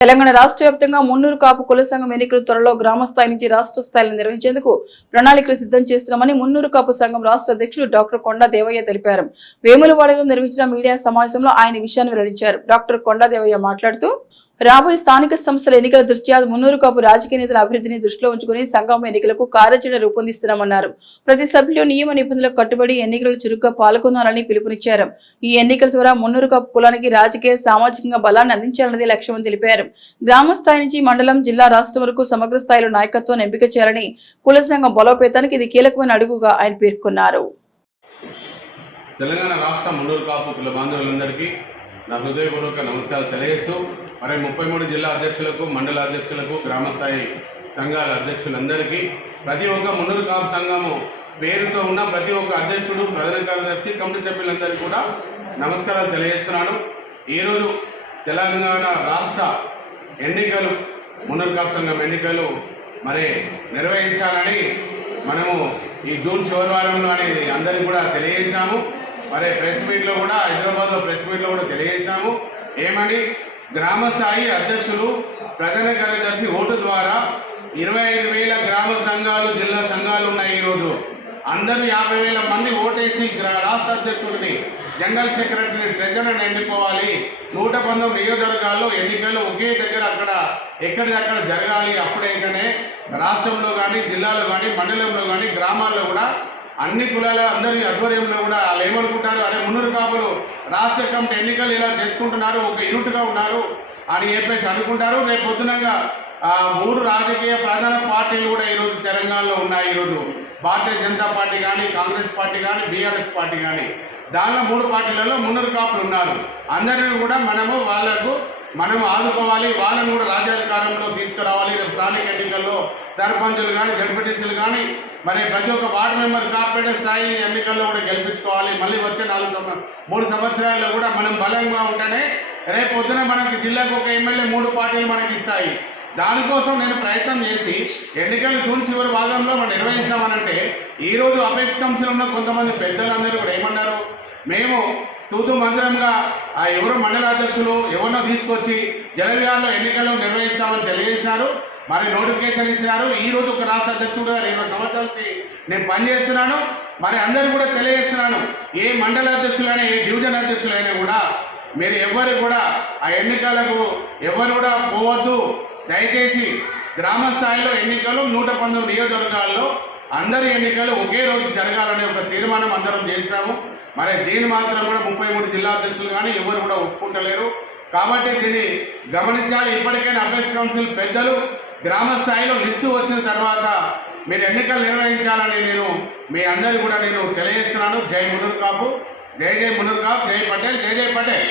తెలంగాణ రాష్ట్ర వ్యాప్తంగా మున్నూరు కాపు కుల సంఘం ఎన్నికలు త్వరలో గ్రామ స్థాయి నుంచి రాష్ట్ర స్థాయిలో నిర్వహించేందుకు ప్రణాళికలు సిద్ధం చేస్తున్నామని మున్నూరు కాపు సంఘం రాష్ట్ర అధ్యక్షులు డాక్టర్ కొండా దేవయ్య తెలిపారు. వేములవాడలో నిర్వహించిన మీడియా సమావేశంలో ఆయన విషయాన్ని వెల్లడించారు. డాక్టర్ కొండా దేవయ్య మాట్లాడుతూ రాబోయే స్థానిక సంస్థల ఎన్నికల దృష్ట్యా మున్నూరు కాపు రాజకీయ నేతల అభివృద్ధిని దృష్టిలో ఉంచుకుని సంఘం ఎన్నికలకు కార్యాచరణ రూపొందిస్తున్నామన్నారు. ప్రతి సభ్యులు నియమ నిబంధనలకు కట్టుబడి ఎన్నికలు చురుగ్గా పాల్గొనాలని పిలుపునిచ్చారు. ఈ ఎన్నికల ద్వారా మున్నూరు కాపు కులానికి రాజకీయ సామాజికంగా బలాన్ని అందించాలన్నది లక్ష్యమని తెలిపారు. గ్రామ స్థాయి నుంచి మండలం, జిల్లా, రాష్ట్రం వరకు సమగ్ర స్థాయిలో నాయకత్వాన్ని ఎంపిక చేయాలని కుల సంఘం బలోపేతానికి ఇది కీలకమైన అడుగుగా ఆయన పేర్కొన్నారు. తెలంగాణ రాష్ట్ర మున్నూరు కాపు కుల బాంధవులందరికీ నా హృదయపూర్వక నమస్కారాలు తెలియజేస్తూ మరి 33 జిల్లా అధ్యక్షులకు, మండల అధ్యక్షులకు, గ్రామస్థాయి సంఘాల అధ్యక్షులందరికీ, ప్రతి ఒక్క మున్నూరు కాపు సంఘము పేరుతో ఉన్న ప్రతి ఒక్క అధ్యక్షుడు, ప్రధాన కార్యదర్శి, కమిటీ సభ్యులందరికీ కూడా నమస్కారాలు తెలియజేస్తున్నాను. ఈరోజు తెలంగాణ రాష్ట్ర ఎన్నికలు, మున్నూరు కాపు సంఘం ఎన్నికలు మరి నిర్వహించాలని మనము ఈ జూన్ చివరి వారంలో అనేది అందరికీ కూడా తెలియజేశాము. మరి ప్రెస్ మీట్లో కూడా, హైదరాబాద్లో ప్రెస్ మీట్లో కూడా తెలియజేశాము. ఏమని, గ్రామ స్థాయి అధ్యక్షులు, ప్రధాన కార్యదర్శి ఓటు ద్వారా 25,000 గ్రామ సంఘాలు, జిల్లా సంఘాలు ఉన్నాయి. ఈరోజు అందరూ 50,000 మంది ఓటేసి రాష్ట్ర అధ్యక్షుడిని, జనరల్ సెక్రటరీ, ట్రెజరర్ని ఎన్నుకోవాలి. 119 నియోజకవర్గాల్లో ఎన్నికలు ఒకే దగ్గర అక్కడ ఎక్కడిదక్కడ జరగాలి. అప్పుడైతేనే రాష్ట్రంలో కానీ, జిల్లాలో కానీ, మండలంలో కానీ, గ్రామాల్లో కూడా అన్ని కులాల అందరి ఆధ్వర్యంలో కూడా వాళ్ళు ఏమనుకుంటారు, అరే మున్నూరు కాపులు రాష్ట్ర కమిటీ ఎన్నికలు ఇలా చేసుకుంటున్నారు, ఒక యూనిట్గా ఉన్నారు అని చెప్పేసి అనుకుంటారు. రేపు పొద్దునగా 3 రాజకీయ ప్రధాన పార్టీలు కూడా ఈరోజు తెలంగాణలో ఉన్నాయి. ఈరోజు భారతీయ జనతా పార్టీ కానీ, కాంగ్రెస్ పార్టీ కానీ, బీఆర్ఎస్ పార్టీ కానీ, దానిలో 3 పార్టీలలో మున్నూరు కాపులు ఉన్నారు. అందరినీ కూడా మనము ఆదుకోవాలి, వాళ్ళని కూడా రాజ్యాధికారంలో తీసుకురావాలి. స్థానిక ఎన్నికల్లో సర్పంచులు కానీ, జడ్పీటీసీలు కానీ, మరి ప్రతి ఒక్క వార్డు మెంబర్, కార్పొరేటర్ స్థాయి ఎన్నికల్లో కూడా గెలిపించుకోవాలి. మళ్ళీ వచ్చే 3 సంవత్సరాల్లో కూడా మనం బలంగా ఉంటేనే రేపు పొద్దున మనకి జిల్లాకు ఒక ఎమ్మెల్యే 3 పార్టీలు మనకి ఇస్తాయి. దానికోసం నేను ప్రయత్నం చేసి ఎన్నికలు జూన్ చివరి భాగంలో మనం నిర్వహిస్తామనంటే, ఈరోజు అపెక్స్ కౌన్సిల్ ఉన్న కొంతమంది పెద్దలందరూ కూడా ఏమన్నారు, మేము తూతూ మందిరంగా ఎవరు మండల అధ్యక్షులు ఎవరినో తీసుకొచ్చి జలవిహార్లో ఎన్నికలు నిర్వహిస్తామని తెలియజేసినారు. మరి నోటిఫికేషన్ ఇచ్చినారు. ఈరోజు ఒక రాష్ట్ర అధ్యక్షుడుగా 20 సంవత్సరాల నుంచి నేను పనిచేస్తున్నాను. మరి అందరూ కూడా తెలియజేస్తున్నాను, ఏ మండల అధ్యక్షులైనా, ఏ డివిజన్ అధ్యక్షులైనా కూడా మీరు ఎవరు కూడా ఆ ఎన్నికలకు ఎవరు కూడా పోవద్దు. దయచేసి గ్రామ స్థాయిలో ఎన్నికలు 119 నియోజకవర్గాల్లో అందరి ఎన్నికలు ఒకే రోజు జరగాలనే ఒక తీర్మానం అందరం చేస్తాము. మరి దీన్ని మాత్రం కూడా 33 జిల్లా అధ్యక్షులు కానీ ఎవరు కూడా ఒప్పుకుంటలేరు. కాబట్టి దీన్ని గమనించాలి. ఇప్పటికైనా అపెక్స్ కౌన్సిల్ పెద్దలు గ్రామ స్థాయిలో లిస్టు వచ్చిన తర్వాత మీరు ఎన్నికలు నిర్వహించాలని నేను మీ అందరికీ కూడా నేను తెలియజేస్తున్నాను. జై మున్నూరు కాపు, జై జై మున్నూరు కాపు, జై పటేల్, జై జై పటేల్.